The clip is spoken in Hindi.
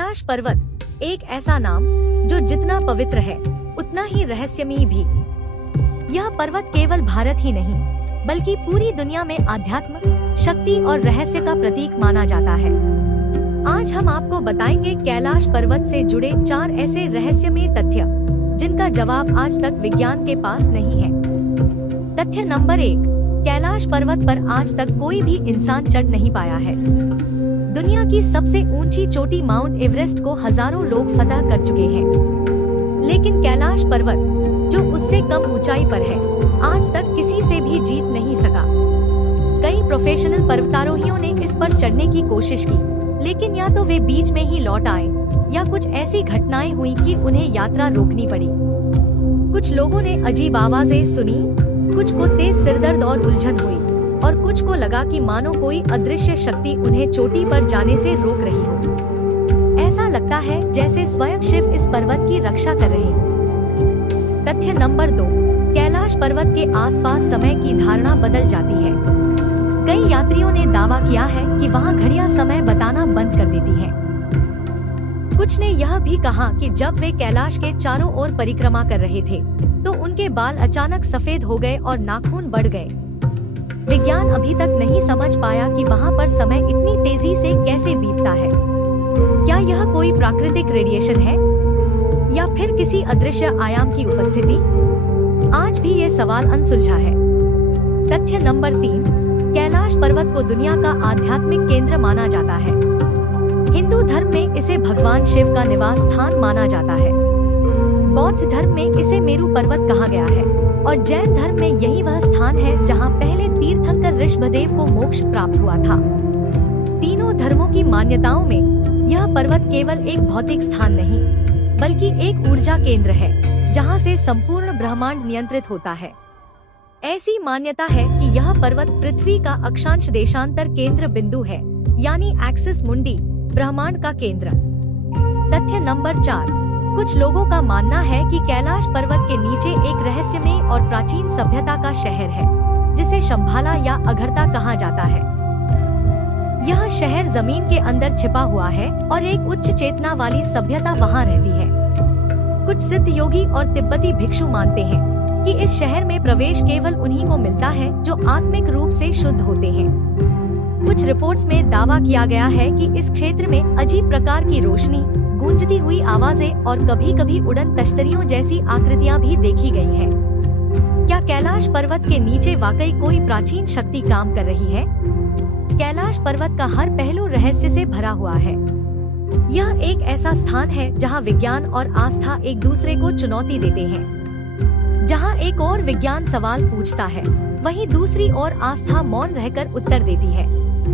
कैलाश पर्वत एक ऐसा नाम जो जितना पवित्र है उतना ही रहस्यमयी भी। यह पर्वत केवल भारत ही नहीं बल्कि पूरी दुनिया में आध्यात्म, शक्ति और रहस्य का प्रतीक माना जाता है। आज हम आपको बताएंगे कैलाश पर्वत से जुड़े 4 ऐसे रहस्यमय तथ्य जिनका जवाब आज तक विज्ञान के पास नहीं है। तथ्य नंबर 1, कैलाश पर्वत पर आज तक कोई भी इंसान चढ़ नहीं पाया है। दुनिया की सबसे ऊंची चोटी माउंट एवरेस्ट को हजारों लोग फतह कर चुके हैं, लेकिन कैलाश पर्वत जो उससे कम ऊंचाई पर है आज तक किसी से भी जीत नहीं सका। कई प्रोफेशनल पर्वतारोहियों ने इस पर चढ़ने की कोशिश की, लेकिन या तो वे बीच में ही लौट आए या कुछ ऐसी घटनाएं हुई कि उन्हें यात्रा रोकनी पड़ी। कुछ लोगों ने अजीब आवाजें सुनी, कुछ को तेज सिरदर्द और उलझन हुई और कुछ को लगा कि मानो कोई अदृश्य शक्ति उन्हें चोटी पर जाने से रोक रही हो। ऐसा लगता है जैसे स्वयं शिव इस पर्वत की रक्षा कर रहे हो। तथ्य नंबर 2, कैलाश पर्वत के आसपास समय की धारणा बदल जाती है। कई यात्रियों ने दावा किया है कि वहां घड़ियां समय बताना बंद कर देती हैं। कुछ ने यह भी कहा कि जब वे कैलाश के चारों ओर परिक्रमा कर रहे थे तो उनके बाल अचानक सफेद हो गए और नाखून बढ़ गए। विज्ञान अभी तक नहीं समझ पाया कि वहां पर समय इतनी तेजी से कैसे बीतता है। क्या यह कोई प्राकृतिक रेडिएशन है या फिर किसी अदृश्य आयाम की उपस्थिति? आज भी ये सवाल अनसुलझा है। तथ्य नंबर 3, कैलाश पर्वत को दुनिया का आध्यात्मिक केंद्र माना जाता है। हिंदू धर्म में इसे भगवान शिव का निवास स्थान माना जाता है। बौद्ध धर्म में इसे मेरु पर्वत कहा गया है और जैन धर्म में यही वह स्थान है जहां पहले तीर्थंकर ऋषभदेव को मोक्ष प्राप्त हुआ था। तीनों धर्मों की मान्यताओं में यह पर्वत केवल एक भौतिक स्थान नहीं बल्कि एक ऊर्जा केंद्र है जहां से संपूर्ण ब्रह्मांड नियंत्रित होता है। ऐसी मान्यता है कि यह पर्वत पृथ्वी का अक्षांश देशांतर केंद्र बिंदु है, यानी एक्सिस मुंडी, ब्रह्मांड का केंद्र। तथ्य नंबर 4, कुछ लोगों का मानना है कि कैलाश पर्वत के नीचे एक रहस्यमय और प्राचीन सभ्यता का शहर है जिसे शंभाला या अघरता कहा जाता है। यह शहर जमीन के अंदर छिपा हुआ है और एक उच्च चेतना वाली सभ्यता वहां रहती है। कुछ सिद्ध योगी और तिब्बती भिक्षु मानते हैं कि इस शहर में प्रवेश केवल उन्हीं को मिलता है जो आत्मिक रूप से शुद्ध होते हैं। कुछ रिपोर्ट्स में दावा किया गया है कि इस क्षेत्र में अजीब प्रकार की रोशनी, गूंजती हुई आवाजें और कभी-कभी उड़न तश्तरियों जैसी आकृतियां भी देखी गई हैं। क्या कैलाश पर्वत के नीचे वाकई कोई प्राचीन शक्ति काम कर रही है? कैलाश पर्वत का हर पहलू रहस्य से भरा हुआ है। यह एक ऐसा स्थान है जहां विज्ञान और आस्था एक दूसरे को चुनौती देते हैं। जहां एक और विज्ञान सवाल पूछता है, वहीं दूसरी ओर आस्था मौन रहकर उत्तर देती है।